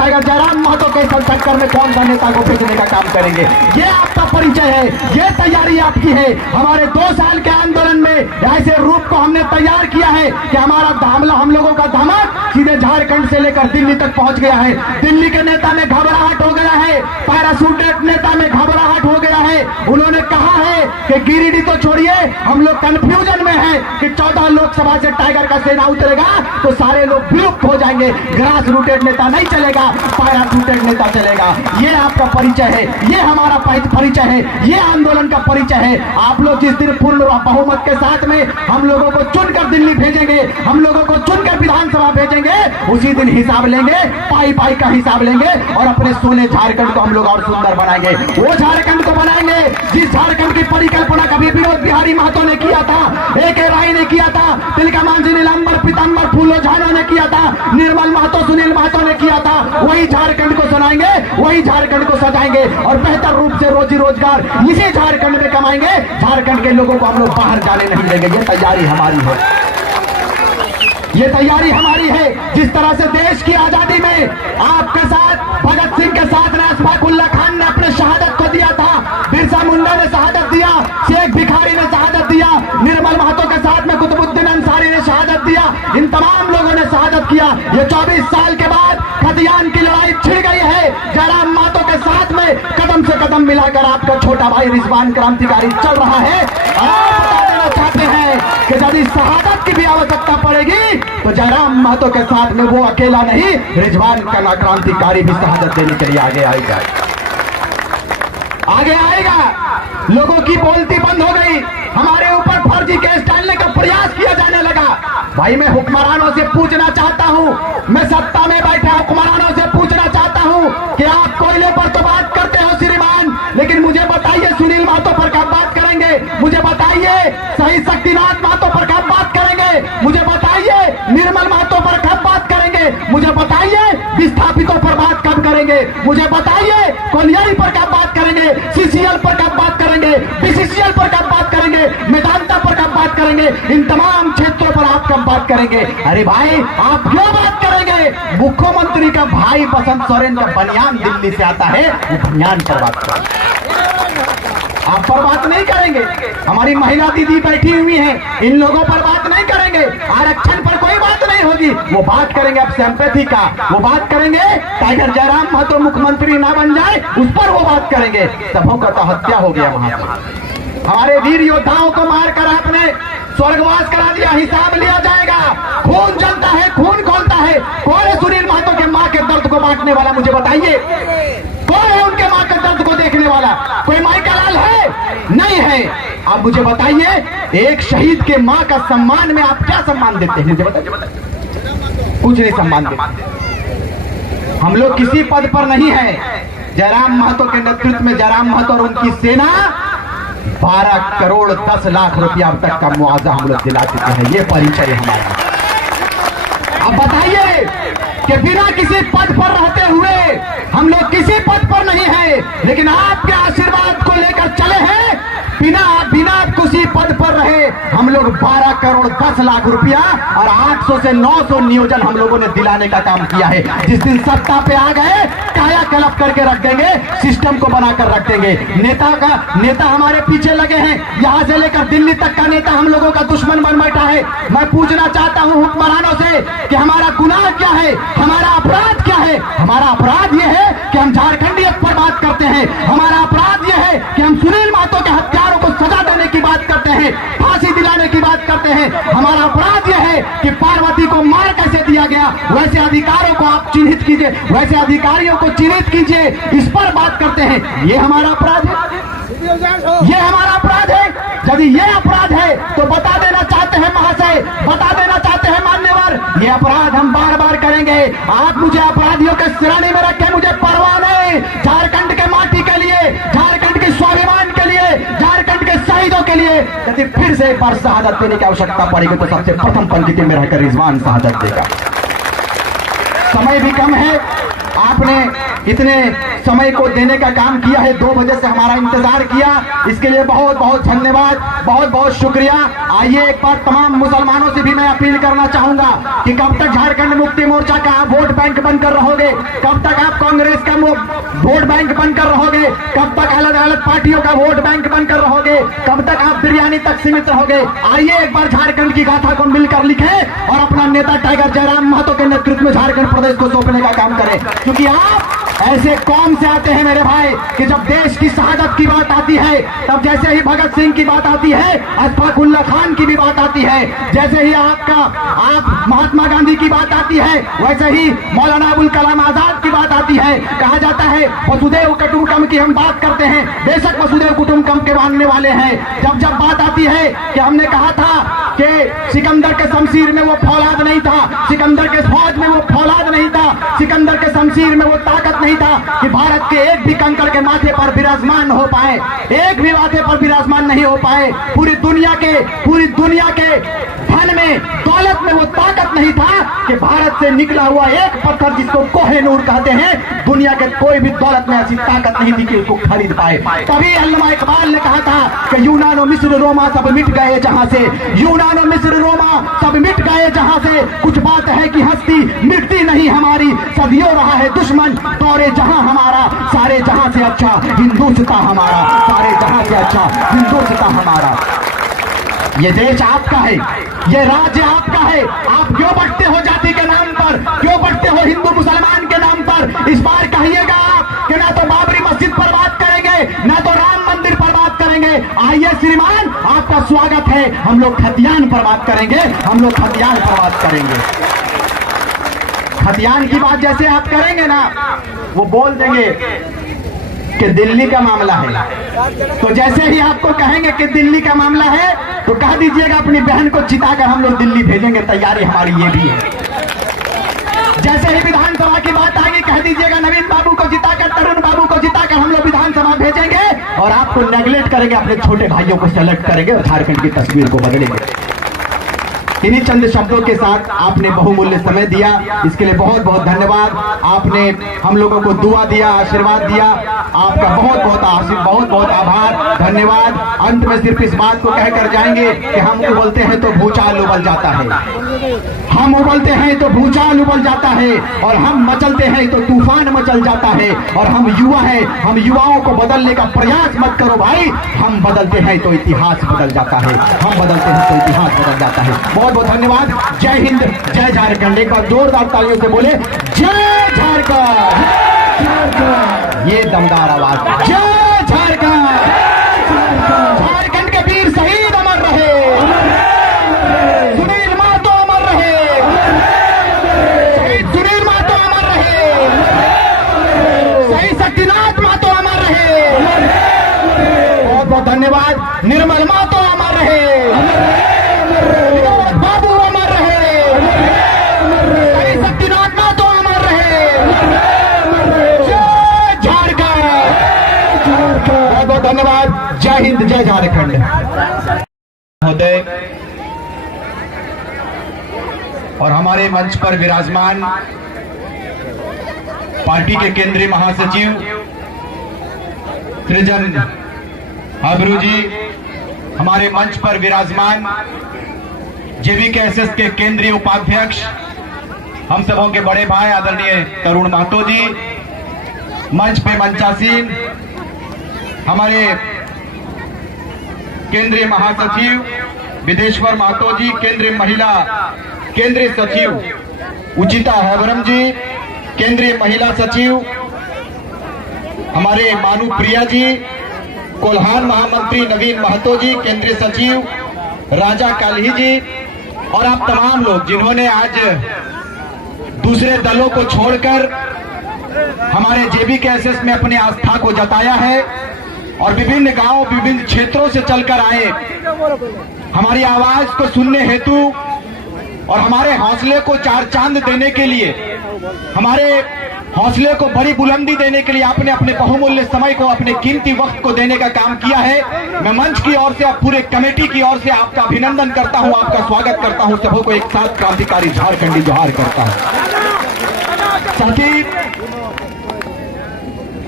Tiger Jairam Mahato के चक्कर में कौन सा नेता को भेजने का काम करेंगे। ये आपका परिचय है, ये तैयारी आपकी है। हमारे 2 साल के आंदोलन में ऐसे रूप को हमने तैयार किया है कि हमारा हमला, हम लोगों का धमक सीधे झारखंड से लेकर दिल्ली तक पहुंच गया है। दिल्ली के नेता में घबराहट हो गया है, पैराशूटेड नेता में घबराहट हो गया है। उन्होंने कहा है कि गिरिडीह तो छोड़िए, हम लोग कंफ्यूजन में हैं कि 14 लोकसभा से टाइगर का सेना उतरेगा तो सारे लोग विलुप्त हो जाएंगे, ग्रास रूटेड नेता नहीं चलेगा, पैराशूटेड नेता चलेगा। ये आपका परिचय है, ये हमारा परिचय है, ये आंदोलन का परिचय है। आप लोग जिस दिन पूर्ण बहुमत के साथ में हम लोगों को चुनकर दिल्ली भेजेंगे, हम लोगों को चुनकर विधानसभा भेजेंगे, उसी दिन हिसाब लेंगे, पाई पाई का हिसाब लेंगे और अपने सोने झारखंड को हम लोग और सुंदर बनाएंगे। वो झारखंड को बनाएंगे जिस झारखंड की परिकल्पना कभी विनोद बिहारी महतो ने किया था, A.K. राय ने किया था, तिलका मांझी, नीलांबर पीतांबर फूलो झानो ने किया था, निर्मल महतो, सुनील महतो ने किया था। वही झारखंड को सुनाएंगे, वही झारखंड को सजाएंगे और बेहतर रूप से रोजी रोजगार इसी झारखंड में कमाएंगे। झारखंड के लोगों को हम लोग बाहर जाने नहीं देंगे। ये तैयारी हमारी है, ये तैयारी हमारी है। जिस तरह से देश की आजादी में आपके साथ भगत सिंह के साथ ने अशफाकुल्ला खान ने अपने शहादत को दिया था, बिरसा मुंडा ने शहादत दिया, शेख भिखारी ने शहादत दिया, निर्मल महतो के साथ में कुतुबुद्दीन अंसारी ने शहादत दिया, इन तमाम लोगों ने शहादत किया। ये 24 साल के बाद खतियान की लड़ाई छिड़ गई है। जयराम महतो के साथ में कदम से कदम मिलाकर आपका छोटा भाई रिजवान क्रांतिकारी चल रहा है। आप बता देना चाहते हैं कि जब इस शहादत की भी आवश्यकता पड़ेगी तो जयराम महतो के साथ में वो अकेला नहीं, रिजवान क्रांतिकारी भी शहादत देने के लिए आगे आएगा, आगे आएगा। लोगों की बोलती बंद हो गई, हमारे ऊपर फर्जी केस डालने का प्रयास किया जाने लगा। भाई मैं हुक्मरानों से पूछना चाहता हूं, मैं सत्ता में बैठे हुक्मरानों से पूछना चाहता हूं कि आप कोयले पर तो बात करते हो श्रीमान, लेकिन मुझे बताइए सुनील महतो पर कब बात करेंगे? मुझे बताइए शहीद शक्तिनाथ महतो पर कब बात करेंगे? मुझे बताइए निर्मल महतो पर कब बात करेंगे? मुझे बताइए विस्थापितों पर बात कब करेंगे? मुझे बताइए कोलियारी पर कब बात करेंगे? CCL पर कब बात करेंगे? BCCL पर कब बात करेंगे? मेदांता पर कब बात करेंगे? इन तमाम क्षेत्रों पर आप कब बात करेंगे? अरे भाई आप क्यों बात करेंगे? मुख्यमंत्री का भाई बसंत सोरेन का बनियान दिल्ली से आता है, वो बनियान पर बात करेंगे, आप पर बात नहीं करेंगे। हमारी महिला दीदी बैठी हुई हैं, इन लोगों पर बात नहीं करेंगे। आरक्षण पर कोई बात नहीं होगी, वो बात करेंगे अब सिंपैथी का, वो बात करेंगे टाइगर जयराम महतो मुख्यमंत्री ना बन जाए उस पर वो बात करेंगे। सबों का तो हत्या हो गया वहां पर, हमारे वीर योद्धाओं को मारकर आपने स्वर्गवास करा दिया, हिसाब लिया जाएगा। खून जलता है, खून खोलता है। कौन है सुनील महतो के मां के दर्द को बांटने वाला? मुझे बताइए कौन है उनके मां के दर्द को देखने वाला? कोई माइका लाल है? नहीं है। आप मुझे बताइए एक शहीद के मां का सम्मान में आप क्या सम्मान देते हैं? मुझे बताइए। कुछ नहीं सम्मान देते। हम लोग किसी पद पर नहीं है। जयराम महतो के नेतृत्व में जयराम महतो और उनकी सेना 12 करोड़ 10 लाख रुपया अब तक का मुआवजा हम लोग दिला चुके हैं। ये परिचय हमारा। अब बताइए कि बिना किसी पद पर रहते हुए हम लोग किसी पद पर नहीं है, लेकिन आपके आशीर्वाद को लेकर चले हैं। बिना किसी पद पर रहे हम लोग 12 करोड़ 10 लाख रुपया और 800 से 900 नियोजन हम लोगों ने दिलाने का काम किया है। जिस दिन सत्ता पे आ गए काया कलप करके रख देंगे, सिस्टम को बनाकर रख देंगे। नेता हमारे पीछे लगे हैं, यहां से लेकर दिल्ली तक का नेता हम लोगों का दुश्मन बन बैठा है। मैं पूछना चाहता हूं हुक्मरानों से कि हमारा गुनाह क्या है, हमारा अपराध क्या है? हमारा अपराध यह है कि हम झारखंडियत पर बात करते हैं। हमारा अपराध यह है कि हम सुनील महतो के हत्यारों को सजा देने की बात करते हैं, फांसी दिलाने की बात करते हैं। हमारा अपराध यह है कि पार्वती को मार कैसे दिया गया, वैसे अधिकारों को आप चिन्हित कीजिए, वैसे अधिकारियों को चिन्हित कीजिए, इस पर बात करते हैं। ये हमारा अपराध है, ये हमारा अपराध है। यदि ये अपराध है तो बता देना चाहते हैं महाशय, बता देना चाहते हैं मान्यवर, ये अपराध हम बार बार करेंगे। आप मुझे अपराधियों के श्रेणी में रखें, मुझे परवाह नहीं। झारखंड के माटी के लिए, झारखंड के स्वाभिमान के लिए, झारखंड के शहीदों के लिए यदि फिर से एक बार शहादत देने की आवश्यकता पड़ेगी तो सबसे प्रथम पंक्ति में रहकर रिजवान शहादत देगा। समय भी कम है, आपने इतने समय को देने का काम किया है, 2 बजे से हमारा इंतजार किया, इसके लिए बहुत बहुत धन्यवाद, बहुत बहुत शुक्रिया। आइए एक बार तमाम मुसलमानों से भी मैं अपील करना चाहूंगा कि कब तक झारखंड मुक्ति मोर्चा का आप वोट बैंक बनकर रहोगे, कब तक आप कांग्रेस का वोट बैंक बनकर रहोगे, कब तक अलग अलग पार्टियों का वोट बैंक बनकर रहोगे, कब तक आप बिरयानी तक सीमित रहोगे। आइए एक बार झारखंड की गाथा को मिलकर लिखें और अपना नेता टाइगर जयराम महतो के नेतृत्व में झारखंड प्रदेश को सौंपने का काम करें, क्योंकि आप ऐसे कौम से आते हैं मेरे भाई कि जब देश की शहादत की बात आती है, तब जैसे ही भगत सिंह की बात आती है, अशफाक उल्लाह खान की भी बात आती है, जैसे ही आप महात्मा गांधी की बात आती है, वैसे ही मौलाना अबुल कलाम आजाद की बात आती है। कहा जाता है वसुदेव कुटुंबकम की हम बात करते हैं, बेशक वसुदेव कुटुंबकम के मानने वाले हैं। जब बात आती है कि हमने कहा था कि सिकंदर के शमशीर में वो फौलाद नहीं था, सिकंदर के फौज में वो फौलाद नहीं था, सिकंदर के शमशीर में वो ताकत नहीं था कि भारत के एक भी कंकड़ के माथे पर विराजमान हो पाए, एक भी माथे पर विराजमान नहीं हो पाए। पूरी दुनिया के धन में, दौलत में वो ताकत नहीं था कि भारत से निकला हुआ एक पत्थर जिसको कोहिनूर कहते हैं, दुनिया के कोई भी दौलत में ऐसी ताकत नहीं थी कि उसको खरीद पाए। तभी अल्लामा इकबाल ने कहा था कि यूनानो मिस्र रोमा सब मिट गए जहां से, यूनानो मिस्र रोमा सब मिट गए जहां से, कुछ बात है कि हस्ती मिटती नहीं हमारी, सदियों रहा है दुश्मन दौरे जहां हमारा, सारे जहां से अच्छा हिंदुस्तां हमारा, सारे जहां से अच्छा हिंदुस्तां हमारा। ये देश आपका है, ये राज्य आपका है, आप क्यों बटते हो जाति के नाम पर, क्यों बटते हो हिंदू मुसलमान के नाम पर। इस बार कहिएगा आप कि ना तो बाबरी मस्जिद पर बात करेंगे, ना तो राम मंदिर पर बात करेंगे। आइए श्रीमान, आपका स्वागत है, हम लोग खतियान पर बात करेंगे, हम लोग खतियान पर बात करेंगे। खतियान की बात जैसे आप करेंगे ना, वो बोल देंगे कि दिल्ली का मामला है, तो जैसे ही आपको कहेंगे कि दिल्ली का मामला है, तो कह दीजिएगा अपनी बहन को चिताकर हम लोग दिल्ली भेजेंगे, तैयारी हमारी ये भी है। जैसे ही विधानसभा की बात आएगी, कह दीजिएगा नवीन बाबू को जिताकर, तरुण बाबू को जिताकर हम लोग विधानसभा भेजेंगे, और आपको नेगलेक्ट करेंगे, अपने छोटे भाइयों को सेलेक्ट करेंगे और झारखंड की तस्वीर को बदलेंगे। इन्हीं चंद शब्दों के साथ आपने बहुमूल्य समय दिया, इसके लिए बहुत बहुत धन्यवाद। आपने हम लोगों को दुआ दिया, आशीर्वाद दिया, आपका बहुत बहुत आभार, धन्यवाद। अंत में सिर्फ इस बात को कहकर जाएंगे कि हम उबलते हैं तो भूचाल उबल जाता है, हम उबलते हैं तो भूचाल उबल जाता है, और हम मचलते हैं तो तूफान मचल जाता है। और हम युवा हैं, हम युवाओं को बदलने का प्रयास मत करो भाई, हम बदलते हैं तो इतिहास बदल जाता है, हम बदलते हैं तो इतिहास बदल जाता है। बहुत बहुत धन्यवाद। जय हिंद, जय झारखंड। एक बार जोरदार तालियों से बोले जय झारखंड, ये दमदार आवाज, जय झारखंड। झारखंड के वीर शहीद अमर रहे, सुनील महतो अमर रहे, शहीद सुनील महतो अमर रहे, शहीद शक्तिनाथ महतो अमर रहे, बहुत बहुत धन्यवाद। निर्मल महतो अमर रहे, बाबू अमर रहे, शहीद शक्तिनाथ महतो अमर रहे, जय झारखंड, बहुत बहुत धन्यवाद। जय हिंद, जय झारखंड। महोदय और हमारे मंच पर विराजमान पार्टी के केंद्रीय महासचिव सृजन अबरू जी, हमारे मंच पर विराजमान जेवीकेएसएस के केंद्रीय उपाध्यक्ष, हम सबों के बड़े भाई आदरणीय तरुण महतो जी, मंच पे मंचासीन हमारे केंद्रीय महासचिव विदेश्वर महतो जी, केंद्रीय महिला केंद्रीय सचिव उचिता हैबरम जी, केंद्रीय महिला सचिव हमारे मानू प्रिया जी, कोल्हान महामंत्री नवीन महतो जी, केंद्रीय सचिव राजा काल्ही जी, और आप तमाम लोग जिन्होंने आज दूसरे दलों को छोड़कर हमारे जेवीकेएसएस में अपनी आस्था को जताया है और विभिन्न गांवों, विभिन्न क्षेत्रों से चलकर आए, हमारी आवाज को सुनने हेतु और हमारे हौसले को चार चांद देने के लिए, हमारे हौसले को बड़ी बुलंदी देने के लिए आपने अपने बहुमूल्य समय को, अपने कीमती वक्त को देने का काम किया है। मैं मंच की ओर से, पूरे कमेटी की ओर से आपका अभिनंदन करता हूं, आपका स्वागत करता हूं, सबों को एक साथ क्रांतिकारी झारखंडी जोहार करता हूं। साथ ही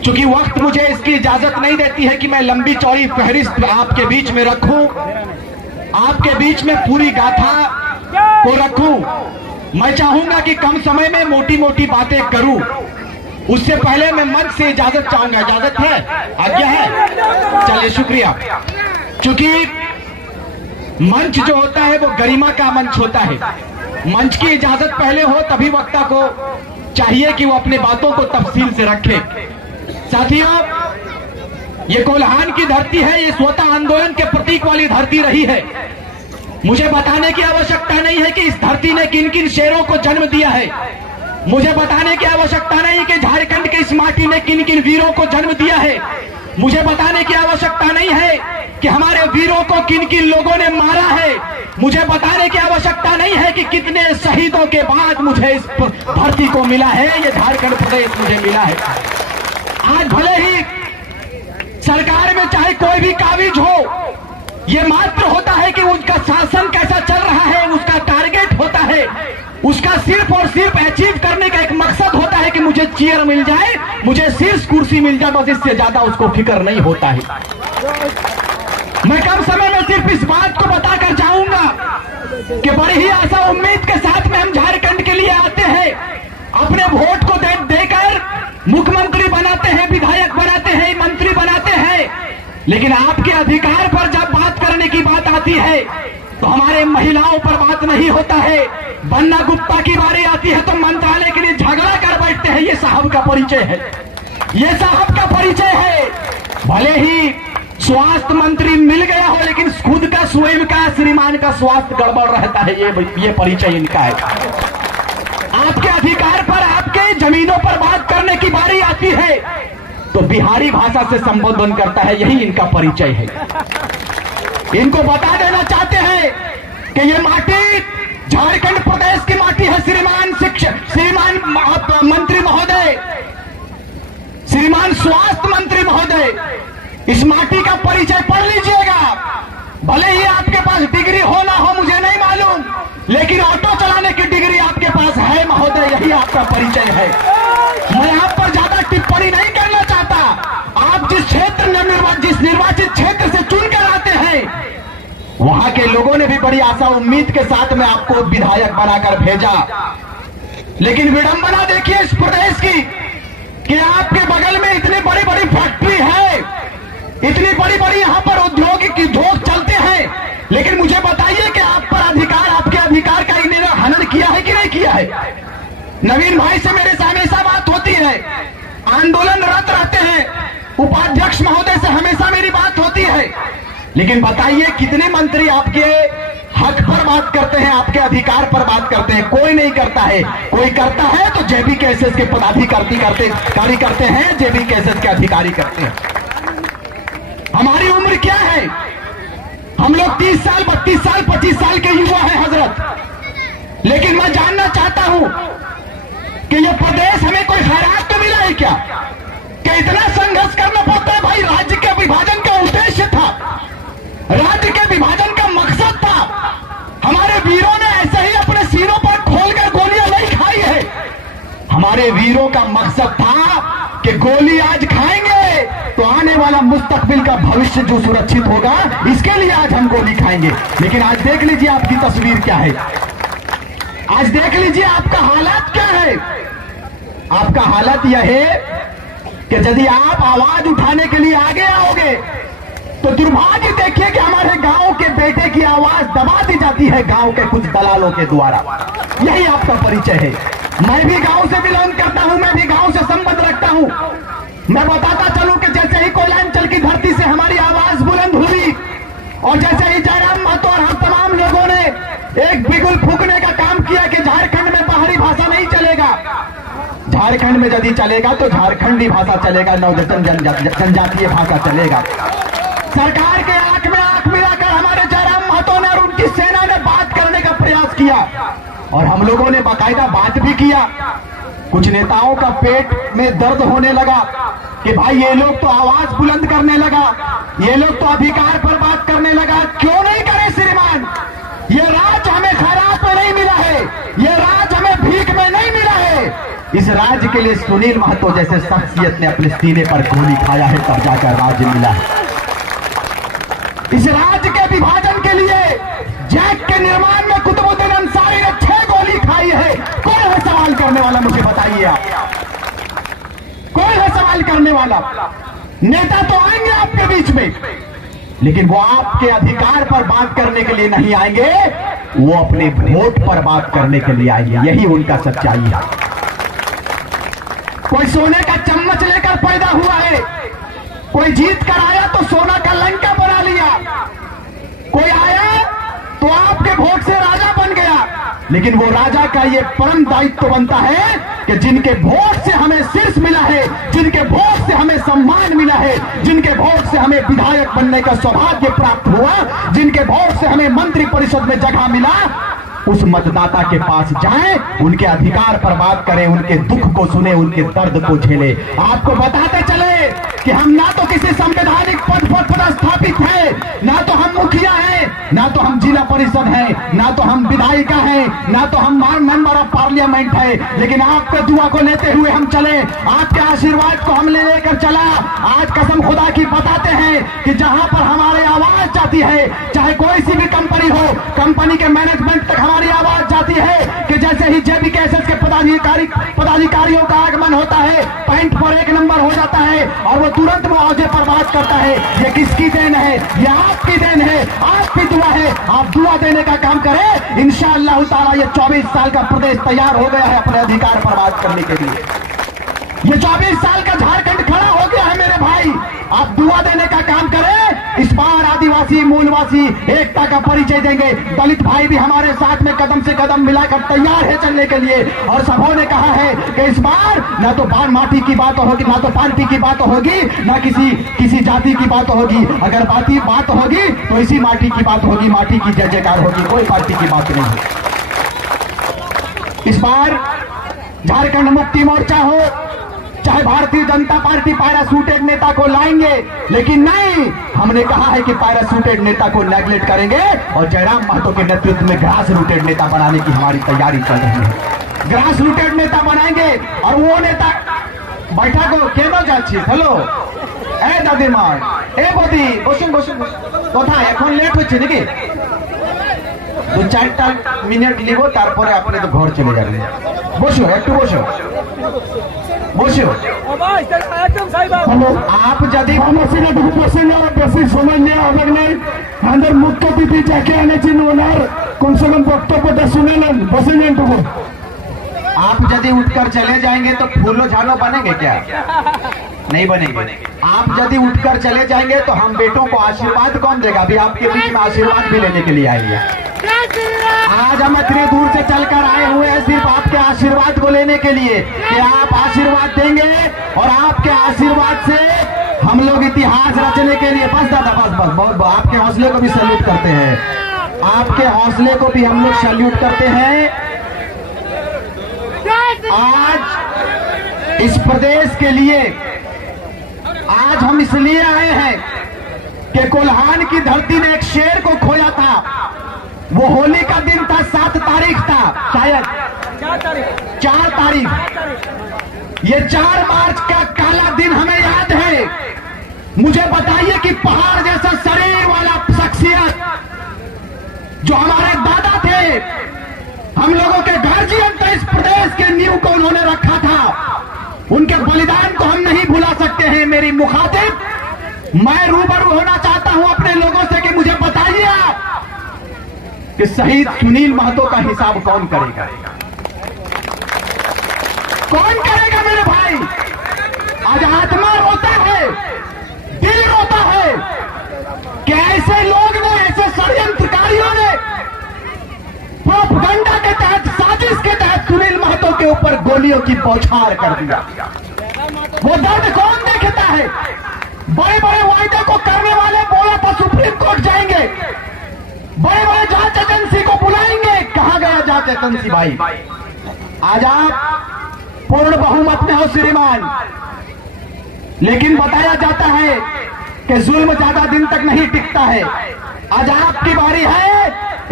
चूंकि वक्त मुझे इसकी इजाजत नहीं देती है कि मैं लंबी चौड़ी फहरिस्त आपके बीच में रखूं, आपके बीच में पूरी गाथा को रखूं। मैं चाहूंगा कि कम समय में मोटी मोटी बातें करूं। उससे पहले मैं मंच से इजाजत चाहूंगा। इजाजत है? आज्ञा है? चलिए, शुक्रिया। चूंकि मंच जो होता है वो गरिमा का मंच होता है। मंच की इजाजत पहले हो तभी वक्ता को चाहिए कि वो अपनी बातों को तफसील से रखे। साथियों, ये कोल्हान की धरती है, ये स्वतः आंदोलन के प्रतीक वाली धरती रही है। मुझे बताने की आवश्यकता नहीं है कि इस धरती ने किन किन शेरों को जन्म दिया है। मुझे बताने की आवश्यकता नहीं कि झारखंड के इस माटी ने किन किन वीरों को जन्म दिया है। मुझे बताने की आवश्यकता नहीं है कि हमारे वीरों को किन किन लोगों ने मारा है। मुझे बताने की आवश्यकता नहीं है कि कितने शहीदों के बाद मुझे इस धरती को मिला है, ये झारखंड प्रदेश मुझे मिला है। आज भले ही सरकार में चाहे कोई भी काबिज हो, ये मात्र होता है कि उसका शासन कैसा चल रहा है, उसका टारगेट होता है, उसका सिर्फ और सिर्फ अचीव करने का एक मकसद होता है कि मुझे चेयर मिल जाए, मुझे शीर्ष कुर्सी मिल जाए, बस इससे ज्यादा उसको फिक्र नहीं होता है। मैं कम समय में सिर्फ इस बात को बताकर जाऊंगा कि बड़ी ही आशा उम्मीद के साथ में हम झारखंड के लिए आते हैं, अपने वोट को देकर मुख्यमंत्री बनाते हैं, विधायक बनाते हैं, मंत्री बनाते हैं, लेकिन आपके अधिकार पर जब बात करने की बात आती है तो हमारे महिलाओं पर बात नहीं होता है। बन्ना गुप्ता की बारी आती है तो मंत्रालय के लिए झगड़ा कर बैठते हैं। ये साहब का परिचय है, ये साहब का परिचय है। भले ही स्वास्थ्य मंत्री मिल गया हो, लेकिन खुद का स्वयं का श्रीमान का स्वास्थ्य गड़बड़ रहता है। ये परिचय इनका है। आपके अधिकार पर, आपके जमीनों पर बात करने की बारी आती है तो बिहारी भाषा से संबोधन करता है। यही इनका परिचय है। इनको बता देना चाहते हैं कि ये माटी झारखंड प्रदेश की माटी है। श्रीमान मंत्री महोदय, श्रीमान स्वास्थ्य मंत्री महोदय, इस माटी का परिचय पढ़ लीजिएगा। भले ही आपके पास डिग्री हो ना हो मुझे नहीं मालूम, लेकिन ऑटो चलाने की डिग्री आपके पास है महोदय, यही आपका परिचय है। मैं आप पर ज्यादा टिप्पणी नहीं करना चाहता। आप जिस क्षेत्र में जिस निर्वाचित क्षेत्र से चुनकर आते हैं, वहां के लोगों ने भी बड़ी आशा उम्मीद के साथ में आपको विधायक बनाकर भेजा, लेकिन विडंबना देखिए इस प्रदेश की कि आपके बगल में इतनी बड़ी बड़ी फैक्ट्री है, इतनी बड़ी बड़ी यहां पर उद्योग चलते हैं, लेकिन मुझे बताइए कि आप पर अधिकार, आपके अधिकार का इन्होंने हनन किया है कि नहीं किया है। नवीन भाई से मेरे से हमेशा बात होती है, आंदोलनरत रहते हैं, उपाध्यक्ष महोदय से हमेशा मेरी बात होती है, लेकिन बताइए कितने मंत्री आपके हक पर बात करते हैं, आपके अधिकार पर बात करते हैं। कोई नहीं करता है। कोई करता है तो JBKSS के पदाधिकारी करते हैं, JBKSS के अधिकारी करते हैं। हमारी उम्र क्या है? हम लोग 30 साल 32 साल 25 साल के युवा हैं हजरत, लेकिन मैं जानना चाहता हूं कि यह प्रदेश हमें कोई खैरात तो मिला है क्या? कि इतना संघर्ष करना पड़ता है? भाई, राज्य के विभाजन का उद्देश्य था, राज्य के विभाजन का मकसद था। हमारे वीरों ने ऐसे ही अपने सीनों पर खोलकर गोलियां नहीं खाई है। हमारे वीरों का मकसद था कि गोली आज खाएंगे तो आने वाला मुस्तकबिल का भविष्य जो सुरक्षित होगा, इसके लिए आज हम गोली खाएंगे। लेकिन आज देख लीजिए आपकी तस्वीर क्या है, आज देख लीजिए आपका हालात क्या है। आपका हालत यह है कि यदि आप आवाज उठाने के लिए आगे आओगे तो दुर्भाग्य देखिए कि हमारे गांव के बेटे की आवाज दबा दी जाती है गांव के कुछ दलालों के द्वारा। यही आपका परिचय है। मैं भी गांव से बिलोंग करता हूं, मैं भी गांव से संबंध रखता हूं। मैं बताता चलूं कि जैसे ही कोयलांचल की धरती से हमारी आवाज बुलंद हुई और जैसे ही जयराम महतो और हम तमाम लोगों ने एक बिगुल फूकने का काम किया कि झारखंड में बाहरी भाषा नहीं चलेगा, झारखंड में यदि चलेगा तो झारखंडी भाषा चलेगा, जनजातीय भाषा चलेगा। सरकार के आंख में आंख मिलाकर हमारे जयराम महतो ने और उनकी सेना ने बात करने का प्रयास किया और हम लोगों ने बाकायदा बात भी किया। कुछ नेताओं का पेट में दर्द होने लगा कि भाई ये लोग तो आवाज बुलंद करने लगा, ये लोग तो अधिकार पर बात करने लगा। क्यों नहीं करे श्रीमान? ये राज हमें खैरात में नहीं मिला है, ये राज हमें भीख में नहीं मिला है, इस राज्य के लिए सुनील महतो जैसे शख्सियत ने अपने सीने पर गोली खाया है, तब जाकर राज्य मिला है। इस राज्य के विभाजन के लिए जैक के निर्माण में कुतुबुद्दीन अंसारी ने 6 गोली खाई है। कौन है सवाल करने वाला, मुझे बताइए आप, कौन है सवाल करने वाला? नेता तो आएंगे आपके बीच में, लेकिन वो आपके अधिकार पर बात करने के लिए नहीं आएंगे, वो अपने वोट पर बात करने के लिए आएंगे। यही उनका सच्चाई है। कोई सोने का चम्मच लेकर पैदा हुआ है, कोई जीत कर आया तो सोना का लंका बना लिया, कोई आया तो आपके वोट से राजा बन गया। लेकिन वो राजा का ये परम दायित्व बनता है कि जिनके वोट से हमें शीर्ष मिला है, जिनके वोट से हमें सम्मान मिला है, जिनके वोट से हमें विधायक बनने का सौभाग्य प्राप्त हुआ, जिनके वोट से हमें मंत्री परिषद में जगह मिला, उस मतदाता के पास जाएं, उनके अधिकार पर बात करें, उनके दुख को सुने, उनके दर्द को झेले। आपको बताते चले कि हम ना तो किसी संवैधानिक पद पर पदस्थापित है, ना तो हम मुखिया हैं, ना तो हम जिला परिषद हैं, ना तो हम विधायिका हैं, ना तो हम मेंबर ऑफ पार्लियामेंट है, लेकिन आपके दुआ को लेते हुए हम चले, आपके आशीर्वाद को हम लेकर चला। आज कसम खुदा की बताते हैं कि जहां पर हमारी आवाज जाती है, चाहे कोई सी भी कंपनी हो, कंपनी के मैनेजमेंट तक हमारी आवाज जाती है कि जैसे ही JBKSS के पदाधिकारियों का आगमन होता है, पॉइंट पर 1 नंबर हो जाता है और वो तुरंत मुआवजे पर बात करता है। ये किसकी देन है? ये आपकी देन है, आपकी दुआ है। आप दुआ देने का काम करें, इंशाअल्लाह ताला ये 24 साल का प्रदेश तैयार हो गया है अपने अधिकार पर बात करने के लिए। ये 24 साल का झारखंड खड़ा हो गया है मेरे भाई। आप दुआ देने का काम करें। इस बार आदिवासी मूलवासी एकता का परिचय देंगे। दलित भाई भी हमारे साथ में कदम से कदम मिलाकर तैयार है चलने के लिए। और सबों ने कहा है कि इस बार ना तो माटी की बात होगी, ना तो पार्टी की बात होगी, ना किसी जाति की बात होगी। अगर बात होगी तो इसी माटी की बात होगी, माटी की जय जयकार होगी, कोई पार्टी की बात नहीं है। इस बार झारखंड मुक्ति मोर्चा हो, चाहे भारतीय जनता पार्टी पैराशूटेड नेता को लाएंगे, लेकिन नहीं, हमने कहा है कि पैराशूटेड नेता को नेगलेक्ट करेंगे और जयराम महतो के नेतृत्व में ग्रास रूटेड नेता बनाने की हमारी तैयारी चल रही है। ग्रास रूटेड नेता बनाएंगे और वो नेता बैठा को केनो जाच्छी हेलो ए दादीमा ए बदी बसुन बसुन कथा এখন লেট হচ্ছে নাকি 2-4টা মিনিট লিব তারপরে আপনি তো ঘর চলে যাবেন। বসো একটু বসো বসো आप यदि বেশি সময় নেওয়া হবে না আমাদের মুখ্য অতিথি যাকে এনেছেন ওনার কমসে কম বক্তব্যটা শুনে নেন। বসে নেন টুকু। आप यदि उठकर चले जाएंगे तो फूलो झालो बनेंगे क्या? नहीं बनेंगे। आप यदि उठकर चले जाएंगे तो हम बेटों को आशीर्वाद कौन देगा? अभी आपके बीच में आशीर्वाद भी लेने के लिए आएंगे। आज हम इतनी दूर से चलकर आए हुए हैं सिर्फ आपके आशीर्वाद को लेने के लिए कि आप आशीर्वाद देंगे और आपके आशीर्वाद से हम लोग इतिहास रचने के लिए। बस दादा बस बस बहुत आपके हौसले को भी सैल्यूट करते हैं, आपके हौसले को भी हम लोग सैल्यूट करते हैं। आज इस प्रदेश के लिए आज हम इसलिए आए हैं कि कोल्हान की धरती ने एक शेर को खोया था। वो होली का दिन था, 7 तारीख था शायद 4 तारीख। ये 4 मार्च का काला दिन हमें याद है। मुझे बताइए कि पहाड़ जैसा शरीर वाला शख्सियत जो हमारे दादा थे, हम लोगों के गार्जियन थे, इस प्रदेश के नींव को उन्होंने रखा था, उनके बलिदान को हम नहीं भुला सकते हैं। मेरी मुखातिब मैं रूबरू होना चाहता हूं अपने लोगों से कि मुझे बताइए आप कि शहीद सुनील महतो का हिसाब कौन करेगा? कौन करेगा मेरे भाई? आज आत्मा रोता है, दिल रोता है कि ऐसे लोग ने, ऐसे षड्यंत्रकारियों ने प्रोपगंडा के तहत, साजिश के तहत सुनील महतो के ऊपर गोलियों की बौछार कर दिया। वो दर्द कौन देखता है? बड़े बड़े वायदे को करने वाले बोला था सुप्रीम कोर्ट जाएंगे, बड़े बड़े जांच एजेंसी को बुलाएंगे। कहां गया जांच एजेंसी भाई? आज आप पूर्ण बहुमत में हो श्रीमान, लेकिन बताया जाता है कि जुल्म ज्यादा दिन तक नहीं टिकता है। आज आपकी बारी है,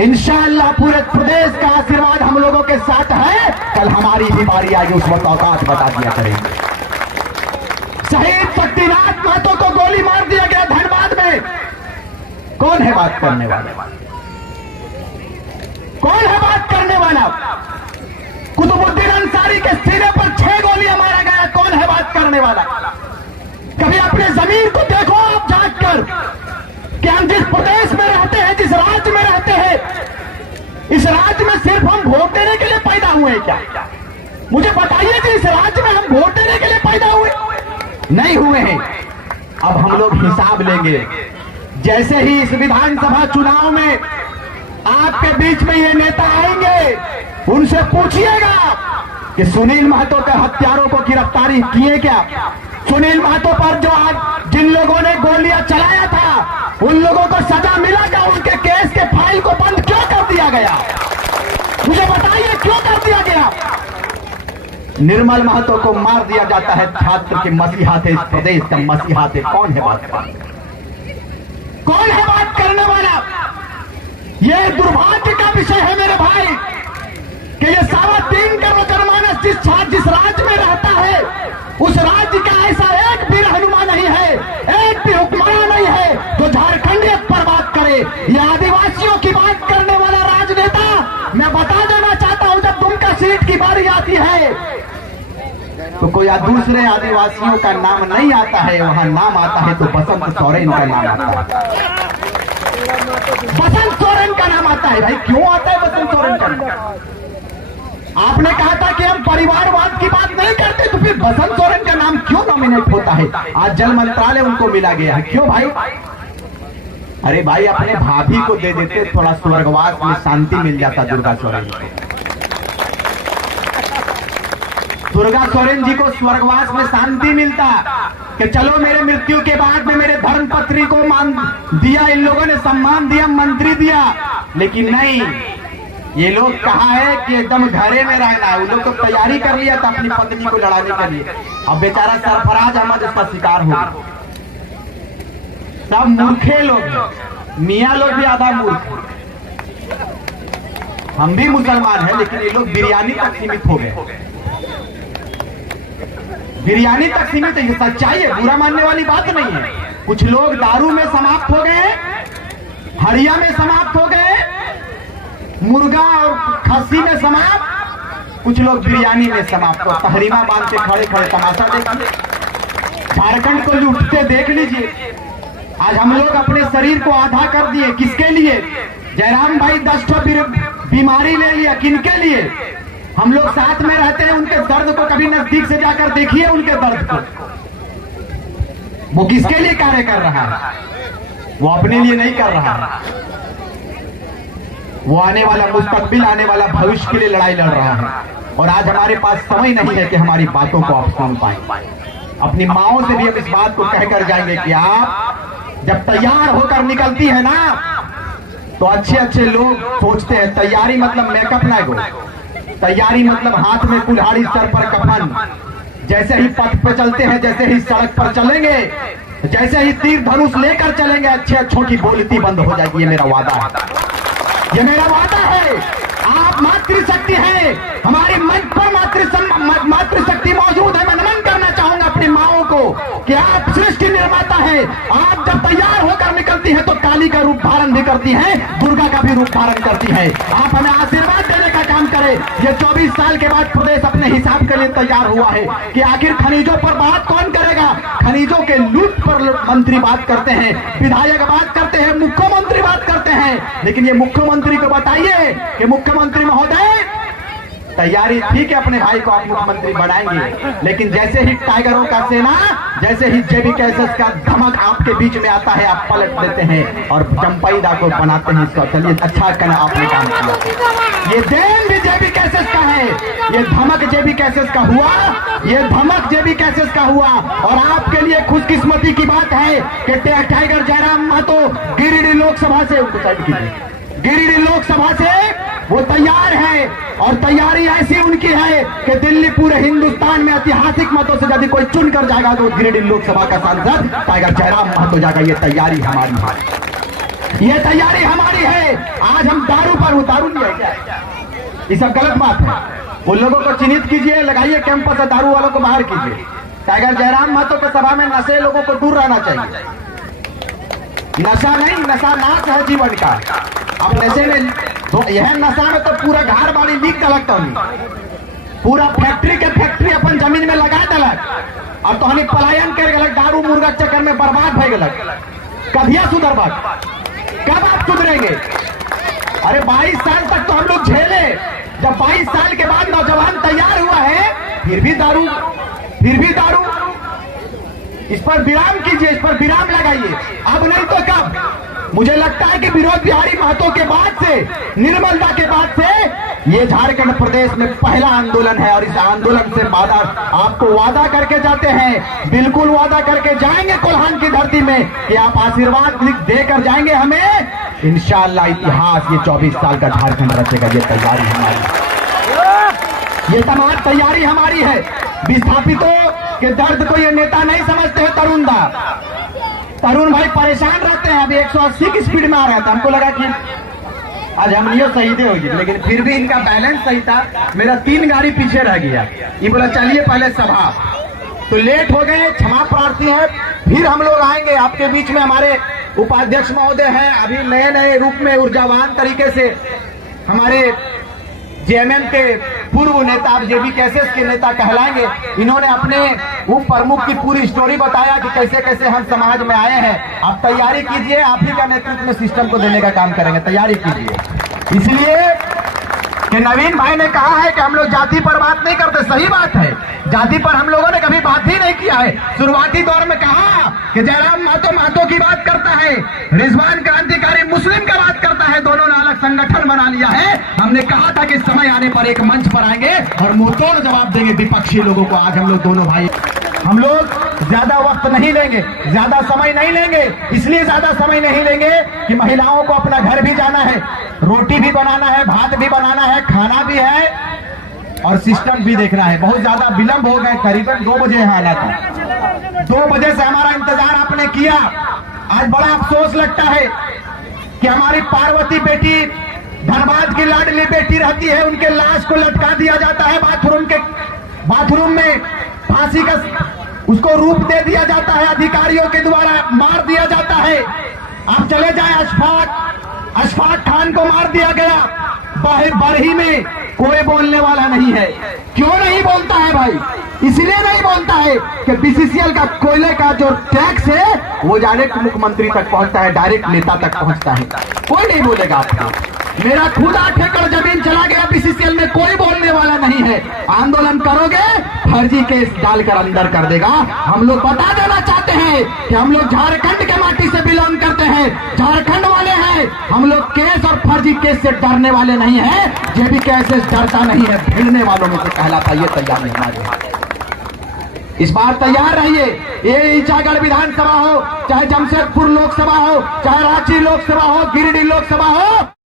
इंशाअल्लाह पूरे प्रदेश का आशीर्वाद हम लोगों के साथ है। कल हमारी भी बारी आएगी, उस वक्त औकात बता दिया करेंगे। शहीद शक्तिनाथ महतो को गोली मार दिया गया धनबाद में। कौन है बात करने वाला? कौन है बात करने वाला? कुतुबुद्दीन अंसारी के सीने पर 6 गोलियां मारा गया। कौन है बात करने वाला? कभी अपने जमीन को देखो आप जांच कर कि हम जिस प्रदेश में रहते हैं, जिस राज्य में रहते हैं, इस राज्य में सिर्फ हम वोट देने के लिए पैदा हुए क्या? मुझे बताइए कि इस राज्य में हम वोट देने के लिए पैदा हुए? नहीं हुए हैं। अब हम लोग हिसाब लेंगे। जैसे ही इस विधानसभा चुनाव में आपके बीच में ये नेता आएंगे, उनसे पूछिएगा कि सुनील महतो के हत्यारों को गिरफ्तारी किए क्या? सुनील महतो पर जो आज जिन लोगों ने गोलियां चलाया था, उन लोगों को सजा मिला क्या? उनके केस के फाइल को बंद क्यों कर दिया गया? मुझे बताइए क्यों कर दिया गया? निर्मल महतो को मार दिया जाता है। छात्र के मसीहा थे, इस प्रदेश का मसीहा थे। कौन है बात कौन है बात करने वाला? यह दुर्भाग्य का विषय है मेरे भाई कि ये 3.25 करोड़ जनमानस जिस राज्य में रहता है, उस राज्य का ऐसा एक भी रहनुमा नहीं है, एक भी हुक्मरान नहीं है जो झारखंडियत पर बात करे। ये आदिवासियों की बात करने वाला राजनेता, मैं बता देना चाहता हूं, जब दुमका सीट की बारी आती है तो कोई दूसरे आदिवासियों का नाम नहीं आता है। वहां नाम आता है तो बसंत सोरेन का नाम आता है। बसंत सोरेन का नाम आता है। भाई क्यों आता है बसंत सोरेन का नाम? आपने कहा था कि हम परिवारवाद की बात नहीं करते, तो फिर बसंत सोरेन का नाम क्यों नॉमिनेट होता है? आज जल मंत्रालय उनको मिला गया है। क्यों भाई? अरे भाई अपने भाभी को दे देते, थोड़ा स्वर्गवास में शांति मिल जाता दुर्गा सोरेन को। दुर्गा सोरेन जी को स्वर्गवास में शांति मिलता कि चलो मेरे मृत्यु के बाद में मेरे धर्मपत्नी को मान दिया, इन लोगों ने सम्मान दिया, मंत्री दिया। लेकिन नहीं, ये लोग कहा है कि एकदम घरे में रहना है। उन लोग तो तैयारी कर लिया था अपनी पत्नी को लड़ाने के लिए। अब बेचारा सरफराज अहमद उसका शिकार हो। सब मूर्खे लोग, मियाँ लोग भी आधा मूर्ख। हम भी मुसलमान हैं, लेकिन ये लोग बिरयानी तक सीमित हो गए। बिरयानी तक सीमित है। ये सच्चाई है, बुरा मानने वाली बात नहीं है। कुछ लोग दारू में समाप्त हो गए, हड़िया में समाप्त हो गए, मुर्गा और खस्सी में समाप्त, कुछ लोग बिरयानी में समाप्त हो। तहरीमा बांध के खड़े खड़े तमाशा देखिए। झारखंड को लूटते देख लीजिए। आज हम लोग अपने शरीर को आधा कर दिए। किसके लिए? जयराम भाई 10 बीमारी ले लिया, किनके लिए? हम लोग साथ में रहते हैं, उनके दर्द को कभी नजदीक से जाकर देखिए। उनके दर्द को वो किसके लिए कार्य कर रहा है? वो अपने लिए नहीं कर रहा है। वो आने वाला मुस्तकबिल, आने वाला भविष्य के लिए लड़ाई लड़ रहा है। और आज हमारे पास समय नहीं है कि हमारी बातों को आप सुन पाए। अपनी माओं से भी हम इस बात को कहकर जाएंगे कि आप जब तैयार होकर निकलती है ना, तो अच्छे अच्छे लोग सोचते हैं तैयारी मतलब मेकअप ना हो, तैयारी मतलब हाथ में कुल्हाड़ी, सर पर कफन। जैसे ही पथ पर चलते हैं, जैसे ही सड़क पर चलेंगे, जैसे ही तीर धनुष लेकर चलेंगे, अच्छे अच्छों की बोलती बंद हो जाएगी। ये मेरा वादा है, ये मेरा वादा है। आप मातृशक्ति है, हमारी मंच पर मातृशक्ति मौजूद है। मैं नमन करना चाहूंगा अपनी माओं को कि आप सृष्टि निर्माता है। आप जब तैयार होकर निकलती हैं तो काली का रूप धारण भी करती हैं, दुर्गा का भी रूप धारण करती है। आप हमें आशीर्वाद देने का काम करें। ये 24 साल के बाद प्रदेश अपने हिसाब के लिए तैयार हुआ है कि आखिर खनिजों पर बात कौन करेगा। खनिजों के लूट पर मंत्री बात करते हैं, विधायक बात करते हैं, मुख्यमंत्री बात करते हैं। लेकिन ये मुख्यमंत्री को बताइए कि मुख्यमंत्री महोदय, तैयारी ठीक है, अपने भाई को आप मुख्यमंत्री बनाएंगे, लेकिन जैसे ही टाइगरों का सेना, जैसे ही जेबी कैसेस का धमक आपके बीच में आता है, आप पलट देते हैं और चंपईदा को बनाते हैं। इसका चलिए अच्छा करना आपने काम किया। ये देन भी जेबी कैसेस का है, ये धमक जेबी कैसेस का हुआ, ये धमक जेबी कैसेस का हुआ। और आपके लिए खुशकिस्मती की बात है कि टाइगर जयराम महतो गिरिडीह लोकसभा से, गिरिडीह लोकसभा से वो तैयार है। और तैयारी ऐसी उनकी है कि दिल्ली पूरे हिंदुस्तान में ऐतिहासिक मतों से यदि कोई चुन कर जाएगा तो गिरिडीह लोकसभा का सांसद टाइगर जयराम महतो जाएगा। ये तैयारी हमारी है। ये तैयारी हमारी है। आज हम दारू पर उतारू नहीं है क्या? ये सब गलत बात है। उन लोगों को चिन्हित कीजिए, लगाइए कैंपस से, दारू वालों को बाहर कीजिए। टाइगर जयराम महतो के सभा में नशे लोगों को दूर रहना चाहिए। नशा नहीं, नशा नाश है जीवन का। अब नशे में तो यह नशा में तो पूरा घर बाड़ी लीक लगता नहीं, पूरा फैक्ट्री अपन जमीन में लगा दलक। अब तो हमें पलायन कर गलत, दारू मुर्गा चक्कर में बर्बाद भय गलत। कभिया सुधरबाद, कब आप सुधरेंगे? अरे 22 साल तक तो हम लोग झेले, जब 22 साल के बाद नौजवान तैयार हुआ है, फिर भी दारू। इस पर विराम कीजिए, इस पर विराम लगाइए। अब नहीं तो कब? मुझे लगता है कि विनोद बिहारी महतो के बाद से, निर्मलदा के बाद से ये झारखंड प्रदेश में पहला आंदोलन है। और इस आंदोलन से आपको वादा करके जाते हैं, बिल्कुल वादा करके जाएंगे कोल्हान की धरती में कि आप आशीर्वाद देकर जाएंगे हमें। इंशाअल्लाह इतिहास ये 24 साल का झारखंड रचेगा। ये तैयारी हमारी, ये तमाम तैयारी हमारी है। विस्थापितों के दर्द को ये नेता नहीं समझते हैं। तरुण भाई परेशान रहते हैं। अभी 180 की स्पीड में आ रहा था, हमको लगा कि आज हम ये शहीदे होगी, लेकिन फिर भी इनका बैलेंस सही था। मेरा 3 गाड़ी पीछे रह गया। ये बोला चलिए पहले सभा, तो लेट हो गए, क्षमा प्रार्थी है। फिर हम लोग आएंगे आपके बीच में। हमारे उपाध्यक्ष महोदय हैं, अभी नए रूप में ऊर्जावान तरीके से हमारे जेएमएम के पूर्व नेता, अब जेबी कैसेस के नेता कहलाएंगे। इन्होंने अपने उप प्रमुख की पूरी स्टोरी बताया कि कैसे कैसे हम समाज में आए हैं। आप तैयारी कीजिए, आप ही का नेतृत्व में सिस्टम को देने का काम करेंगे। तैयारी कीजिए। इसलिए कि नवीन भाई ने कहा है कि हम लोग जाति पर बात नहीं करते, सही बात है। जाति पर हम लोगों ने कभी बात ही नहीं किया है। शुरुआती दौर में कहा कि जयराम महतो की बात करता है, रिजवान क्रांतिकारी मुस्लिम का बात करता है, दोनों ने अलग संगठन बना लिया है। हमने कहा था कि समय आने पर एक मंच पर आएंगे और मुंहतोड़ जवाब देंगे विपक्षी लोगों को। आज हम लोग दोनों भाई, हम लोग ज्यादा वक्त नहीं लेंगे, ज्यादा समय नहीं लेंगे। इसलिए ज्यादा समय नहीं लेंगे कि महिलाओं को अपना घर भी जाना है, रोटी भी बनाना है, भात भी बनाना है, खाना भी है और सिस्टम भी देखना है। बहुत ज्यादा विलंब हो गए, करीबन 2 बजे यहाँ आना था। 2 बजे से हमारा इंतजार आपने किया। आज बड़ा अफसोस लगता है कि हमारी पार्वती बेटी, धनबाद की लाडली बेटी रहती है, उनके लाश को लटका दिया जाता है बाथरूम में, फांसी का उसको रूप दे दिया जाता है, अधिकारियों के द्वारा मार दिया जाता है। आप चले जाए, अशफाक खान को मार दिया गया बरही में, कोई बोलने वाला नहीं है। क्यों नहीं बोलता है भाई? इसलिए नहीं बोलता है कि बीसीसीएल का कोयले का जो टैक्स है वो डायरेक्ट मुख्यमंत्री तक पहुंचता है, डायरेक्ट नेता तक पहुंचता है। कोई नहीं बोलेगा आपको। मेरा खुद 8 एकड़ जमीन चला गया बीसीसीएल में, कोई बोलने वाला नहीं है। आंदोलन करोगे, फर्जी केस डालकर अंदर कर देगा। हम लोग बता देना चाहते हैं कि हम लोग झारखंड के माटी से बिलोंग करते हैं, झारखंड वाले हैं। हम लोग केस और फर्जी केस से डरने वाले नहीं है। जेबी कैसे डरता नहीं है, भिड़ने वालों में से कहलाता। ये तैयार नहीं हमारे, इस बार तैयार रहिए। ये ईचागढ़ विधानसभा हो, चाहे जमशेदपुर लोकसभा हो, चाहे रांची लोकसभा हो, गिरिडीह लोकसभा हो।